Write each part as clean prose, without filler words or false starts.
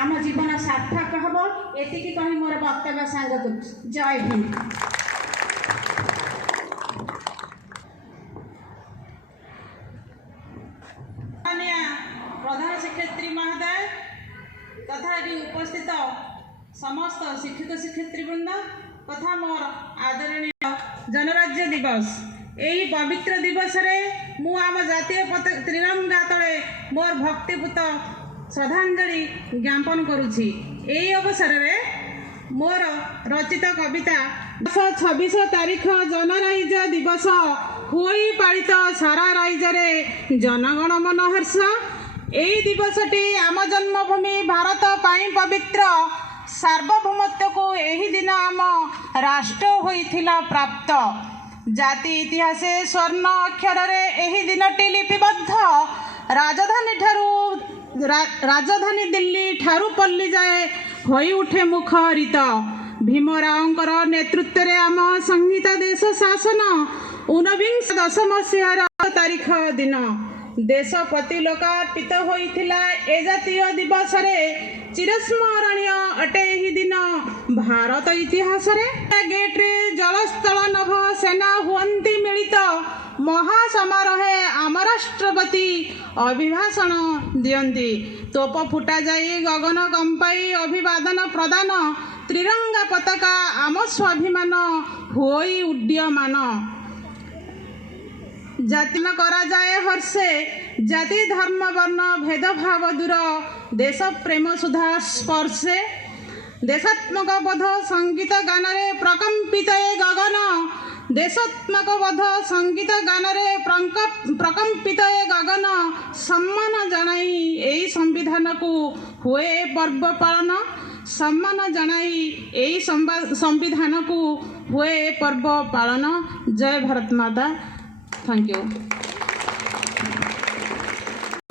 आम जीवन सार्थक हम एतिकी कही मोर वक्तव्य सांग कर जय हिंद। प्रधान शिक्षयित्री महोदय तथा उपस्थित समस्त शिक्षक शिक्षयित्री वृंद तथा मोर आदरणीय जनराज्य दिवस यही पवित्र दिवस रे मु आम जातीय त्रिरंगा तले मोर भक्तिपूत श्रद्धांजलि ज्ञापन करुछि। एही अवसर रे मोर रचित कविता 26 तारीख जनराज्य दिवस हुई पालित सारा राज्य रे जनगण मन हर्ष। एही दिवसटी आम जन्मभूमि भारत पाई पवित्र सार्वभौमत्व को एही दिन आम राष्ट्र होइथिला प्राप्त। जाति इतिहास स्वर्ण अक्षर रे एही दिनटी लिपिबद्ध। राजधानी दिल्ली ठारू पल्ली जाए होई उठे मुखरित। भीमरावंकर नेतृत्व रे आम संहिता देश शासन 19 मसीहार तारीख दिन देश प्रति लोकार्पित होइथिला। ए जातीय दिवस रे चिरस्मरणीय अटे ही दिन भारत इतिहास रे। गेट रे जलस्थल नभ सेना हुअंती मिलित महासमारोहे आम राष्ट्रपति अभिभाषण दियंती। तोप फुटा जाई गगन कंपाई अभिवादन प्रदान। त्रिरंगा पताका आम स्वाभिमान होई उड्डयमान। जाति न करा जाए हर्षे जाति धर्म वर्ण भेदभाव दूर देश प्रेम सुधा स्पर्शे। देशात्मक बोध संगीत गान रे प्रकंपित ए गगन। देशात्मक बोध संगीत गान रे प्रकंपित ए गगन। सम्मान जनाई एई संविधान को हुए पर्व पालन। सम्मान जनाई एई संविधान को हुए पर्व पालन। जय भारत माता। Thank you.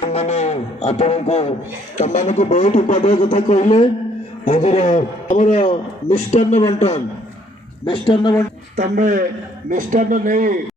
मैंने आपण को तम मान को बहुत पद कथा कहले। मिष्टान्न बंटन तमें मिष्टान्न नहीं